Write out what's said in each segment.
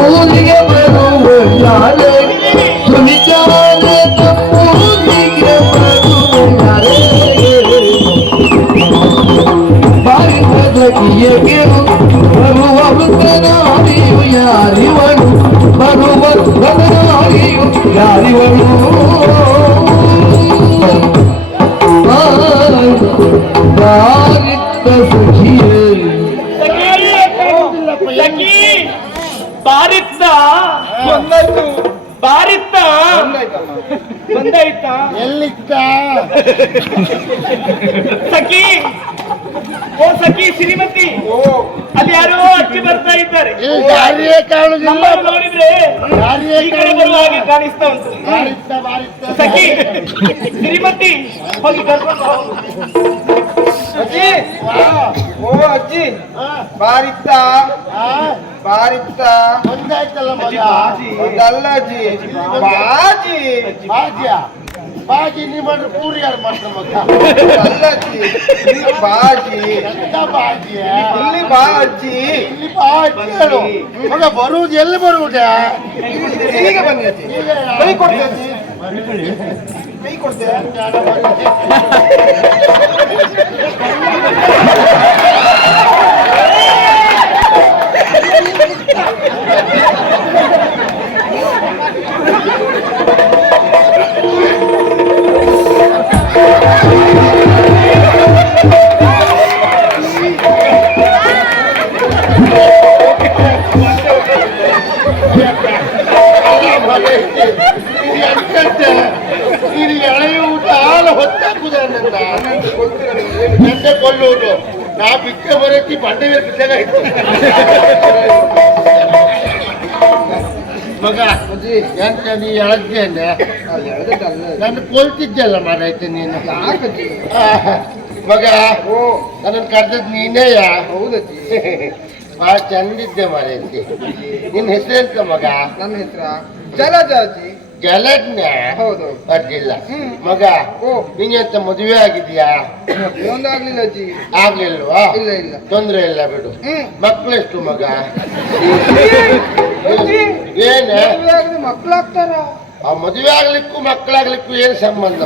ಊರಿಗೆ ಬರುವ ಯಾರೇ ಸುನಿಚಾರೆ ಊರಿಗೆ ಬರುವ ಯಾರೇ ಬಾಯಿಗೆ ಬರುವ ವೃತನಾಡಿಯು ಯಾರಿವಳು ಬರುವ ವೃತನಾಡಿಯು ಯಾರಿವಳು ಬಾರಿತ್ತ ಬಂದಾಯ್ತಾ ಎಲ್ಲಿತ್ತ? ಸಖಿ! ಓ ಸಖಿ ಶ್ರೀಮತಿ! ಓ. ಅಲ್ಲಿ ಯಾರೋ ಅಚ್ಚಿ ಬರ್ತಾ ಇದ್ದಾರೆ. ಕಾಣುದಿಲ್ಲ. ನಮ್ಮನ್ನು ನೋಡಿದ್ರೆ ದಾರಿಯೇ ಈ ಕಡೆ ಬರುವ ಹಾಗೆ ಕಾಣಿಸ್ತಾ ಉಂಟು. ಬಾರಿತ್ತ ಬಾರಿತ್ತ ಸಖಿ! ಶ್ರೀಮತಿ! ಹೋಗಿ ಕರ್ಕೊಂಡು ಹೋಗು. ಅಜ್ಜಿ ಓ ಅಜ್ಜಿ! ಬಾರಿತ್ತ? ಬಾರಿತ್ತ? ಒಂದಾಯ್ತಲ್ಲ ಮಗ? ಒಂದಲ್ಲ ಅಜ್ಜಿ ಬಾಜಿ! ಬಾಜಿಯ ಬಾಜಿ ನೀ ಮಾಡ್ರೆ ಪೂರಿ ಯಾರು ಮಾಡ್ತಾರೆ ಮಗ ಅಲ್ಲ ಅಜ್ಜಿ ಇಲ್ಲಿ ಬಾಜಿ ಎಂತ ಬಾಜಿಯ ಇಲ್ಲಿ ಬಾ ಅಜ್ಜಿ ಇಲ್ಲಿ ಬಾಜಿ ಹೇಳು ಮಗ ಬರುವುದು ಎಲ್ಲಿ ಬರುವುದೇ ಈಗ ಬನ್ನಿ ಅಜ್ಜಿ ಕೈ ಕೊಡ್ತೆ ಅಜ್ಜಿ ಕೈ ಕೊಡ್ತೆ ಗಂಟೆ ನಾ ಬಿಕ್ಕ ಬರಕ್ಕೆ ಬಂಡೆ ಬಿದ್ದಾಗ ಇತ್ತು ಮಗ, ಎಂತ ನೀ ಎಳದ್ದೆ ಅಲ್ಲಿ ನಾನು ಕೊಲ್ತಿದ್ದಲ್ಲ ಮಾರೈತೆ ನೀನು. ಮಗ ನನ್ನ ಕರ್ದದ್ ನೀನೇಯ? ಹೌದಜ್ಜಿ ಬಹಳ ಚಂದಿದ್ದೆ ಮಾರೈತಿ ನಿನ್ನ ಹೆಸರೆಂತ ಮಗ? ನನ್ನ ಹೆಸರ? ಜಲಜ ಅಜ್ಜಿ ಹೌದು. ಅಡ್ಡಿಲ್ಲ. ಮಗ ಓ. ನಿಂಗೆಂತ ಮದುವೆ ಆಗಿದ್ಯಾ? ಒಂದು ಆಗ್ಲಿಲ್ಲ ಅಜ್ಜಿ. ಆಗ್ಲಿಲ್ವಾ? ಇಲ್ಲ ಇಲ್ಲ. ತೊಂದ್ರೆ ಇಲ್ಲ ಬಿಡು. ಮಕ್ಕಳೆಷ್ಟು ಮಗ? ಏನೇ? ಮಕ್ಕಳಾಗ್ತಾರ ಆ ಮದುವೆ ಆಗ್ಲಿಕ್ಕೂ ಮಕ್ಕಳಾಗ್ಲಿಕ್ಕೂ ಏನ್ ಸಂಬಂಧ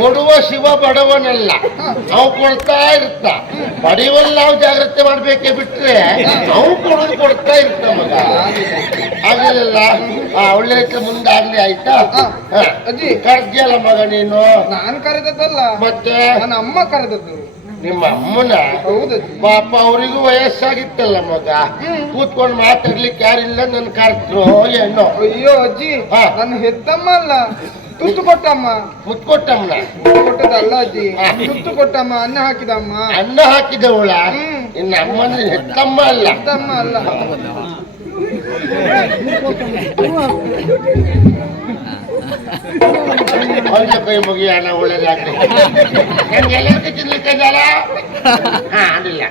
ಕೊಡುವ ಶಿವ ಬಡವನಲ್ಲ. ನಾವು ಕೊಡ್ತಾ ಇರ್ತ. ಪಡೆಯುವಲ್ಲಿ ನಾವು ಜಾಗ್ರತೆ ಮಾಡ್ಬೇಕೆ ಬಿಟ್ರೆ ನಾವು ಕೊಡೋದು ಕೊಡ್ತಾ ಇರ್ತ ಮಗ. ಆಗಲಿಲ್ಲ ಆ ಒಳ್ಳೆ ಮುಂದೆ ಮುಂದಾಗ್ಲಿ ಆಯ್ತಾ. ಕರ್ದ್ಯಲ್ಲ ಮಗ ನೀನು? ನಾನು ಕರೆದದ್ದಲ್ಲ. ಮತ್ತೆ? ನನ್ನ ಅಮ್ಮ ಕರೆದದ್ದು. ನಿಮ್ಮ ಅಮ್ಮನ? ಹೌದು. ಪಾಪ ಅವರಿಗೂ ವಯಸ್ಸಾಗಿತ್ತಲ್ಲ ಮಗ. ಕೂತ್ಕೊಂಡು ಮಾತಾಡ್ಲಿಕ್ಕೆ ಯಾರಿಲ್ಲ ನನ್ ಕರ್ತರು ಏನು? ಅಯ್ಯೋ ಅಜ್ಜಿ ಹಾ. ನನ್ನ ಹೆತ್ತಮ್ಮ ಅಲ್ಲ. ತುತ್ತು ಕೊಟ್ಟಮ್ಮ. ಮುತ್ಕೊಟ್ಟಮ್ಮನ ತುತ್ತು ಕೊಟ್ಟದಲ್ಲ ಅಜ್ಜಿ. ಹಾ. ತುತ್ತು ಕೊಟ್ಟಮ್ಮ ಅನ್ನ ಹಾಕಿದಮ್ಮ. ಅನ್ನ ಹಾಕಿದವಳ? ಹ್ಮ್. ಇನ್ನ ಅಮ್ಮನ ಹೆತ್ತಮ್ಮ ಅಲ್ಲ. ಹೆತ್ತಮ್ಮ ಅಲ್ಲ. ಅವ್ರಿಗೆ ಕೈ ಮುಗಿಯೋಣ ಒಳ್ಳೇದಾಗ್ಲಿ ನನ್ಗೆ ಎಲ್ಲರಿಗೂ ತಿನ್ಲಿಕ್ಕೆ ಇದಲ್ಲ ಹಾ ಅದಿಲ್ಲ.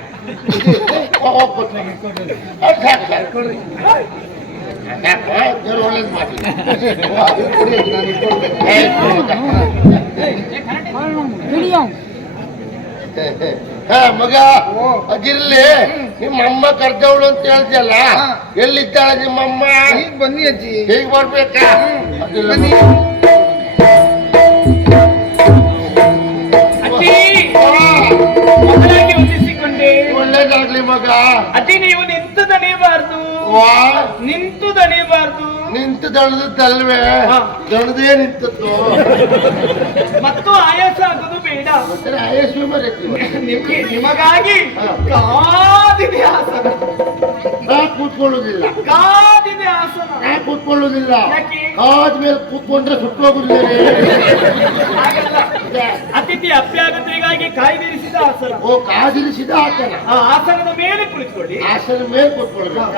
ದೇವ್ರು ಒಳ್ಳೇದು ಹಾ ಮಗ. ಅದಿರ್ಲಿ. ನಿಮ್ಮ ಅಮ್ಮ ಕರ್ದವಳು ಅಂತ ಹೇಳ್ತಿಯಲ್ಲ? ಹಾ. ನಿಮ್ಮ ನಿಮ್ಮಮ್ಮ ಈಗ ಬನ್ನಿ ಅಜ್ಜಿ. ಹೇಗ್ ಬರ್ಬೇಕಾ? ಒಳ್ಳೇದಾಗ್ಲಿ ಮಗ. ಅತಿ ನೀವು ನಿಂತು ದಣಿಬಾರ್ದು ನಿಂತು ದಣಿಬಾರ್ದು ನಿಂತು ದಣದಲ್ವೇ. ದಣದೇ ನಿಂತದ್ದು. ಮತ್ತು ಆಯಾಸ ಆಗೋದು ಬೇಡ. ಆಯಾಸ ನಿಮ್ಗೆ ನಿಮಗಾಗಿ. ಕಾದಿದೆ ಆಸನ. ನಾ ಕೂತ್ಕೊಳ್ಳುದಿಲ್ಲ ಕಾದಿದೆ ಆಸನ ಕೂತ್ಕೊಳ್ಳೋದಿಲ್ಲ. ಕೂತ್ಕೊಳ್ಳುದಿಲ್ಲ ಮೇಲೆ ಆದ್ಮೇಲೆ ಕೂತ್ಕೊಂಡ್ರೆ ಸುಟ್ಟೋಗುದಿಲ್ಲ ಹಾಗಲ್ಲ. ಅತಿಥಿ ಅಭ್ಯಾಗತರಿಗಾಗಿ ಕಾಯ್ದಿರಿಸಿದ ಆಸನ ಓ ಕಾದಿರಿಸಿದ ಆಸನ ಆ ಆಸನದ ಮೇಲೆ ಕುಳಿತುಕೊಳ್ಳಿ. ಆಸನ ಮೇಲೆ ಕೂತ್ಕೊಳ್ಬೇಕು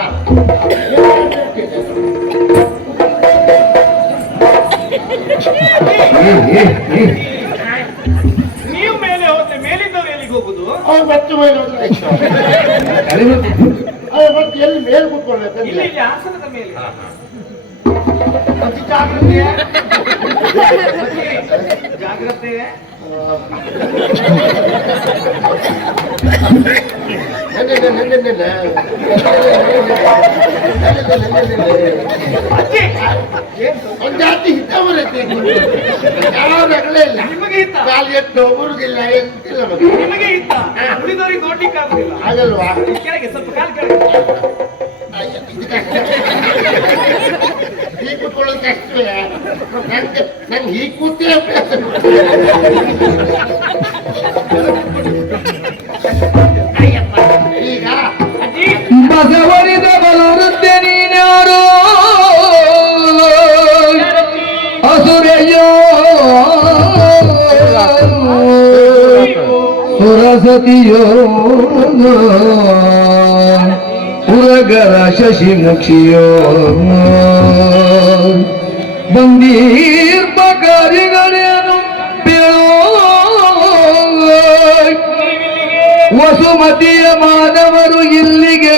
ನೀವು ಮೇಲೆ ಹೋದ್ರೆ ಮೇಲಿಂದ ಎಲ್ಲಿಗೆ ಹೋಗುದು? ಅವ್ರು ಮತ್ತೆ ಮೇಲೆ ಹೋದ್ರೆ ಎಲ್ಲಿ ಮೇಲೆ ಕೂತ್ಕೊಳ್ಬೇಕಂದ್ರೆ ಇಲ್ಲಿ ಇಲ್ಲಿ ಆಸನದ ಮೇಲೆ. ಅತಿ ಜಾಗ್ರತೆ. ಜಾಗ್ರತೆ. ಅಜ್ಜಿ ಒಂದ್ ಜಾತಿ ಹಿತ ಬರುತ್ತೆ ಯಾವ ರಗಳೆ ಇಲ್ಲ. ನಿಮಗೆ ಇತ್ತ ಕಾಲು ಎತ್ತು ಹೋಗುದಿಲ್ಲ ಎಂತಿಲ್ಲ ಮಗ ನಿಮಗೆ ಇತ್ತ ಉಳಿದವರಿಗೆ ನೋಡ್ಲಿಕ್ಕೆ ಆಗುದಿಲ್ಲ. ಆಗಲ್ವಾ? ಕೆಳಗೆ ಸ್ವಲ್ಪ ಕಷ್ಟವೇ ನಂಗೆ ನಂಗೆ ಹೀಗೆ ಕೂತೇ ಅಭ್ಯಾಸ ಈಗ ಬಸವರಿದ ಬಲವೃದ್ಧೆ ನೀನಾರು ಅಸುರೆಯೋ ಸುರಸತಿಯೋ ಉರಗರ ಶಶಿಮುಖಿಯೋ ಬಂದೀರ್ಪಕಾರಿಗಳೇನು ಬೇಳೋ ವಸುಮತಿಯ ಮಾನವರು ಇಲ್ಲಿಗೆ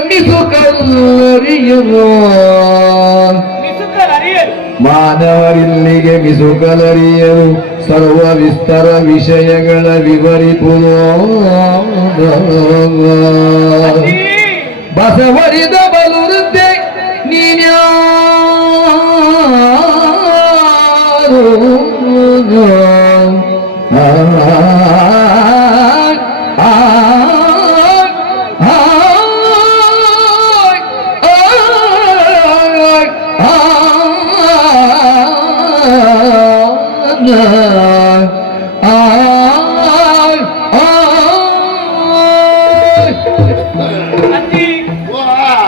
ಅರಿಯರು ಮಾನವರಿಲ್ಲಿಗೆ ಮಿಸುಕಲರಿಯರು ಸರ್ವ ವಿಸ್ತರ ವಿಷಯಗಳ ವಿವರಿಪುರೋ. ಬಸವರಿದ ಬಲುರುದ್ದೆ ನೀನ್ಯಾರು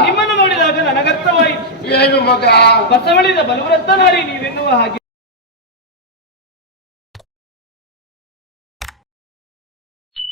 ನಿಮ್ಮನ್ನು ನೋಡಿದಾಗ ನನಗರ್ಥವಾಯಿತು. ಏನು ಮಗ? ಬಸವಳಿದ ಬಲವರತ್ತನಾರಿ ನೀವೆನ್ನುವ ಹಾಗೆ.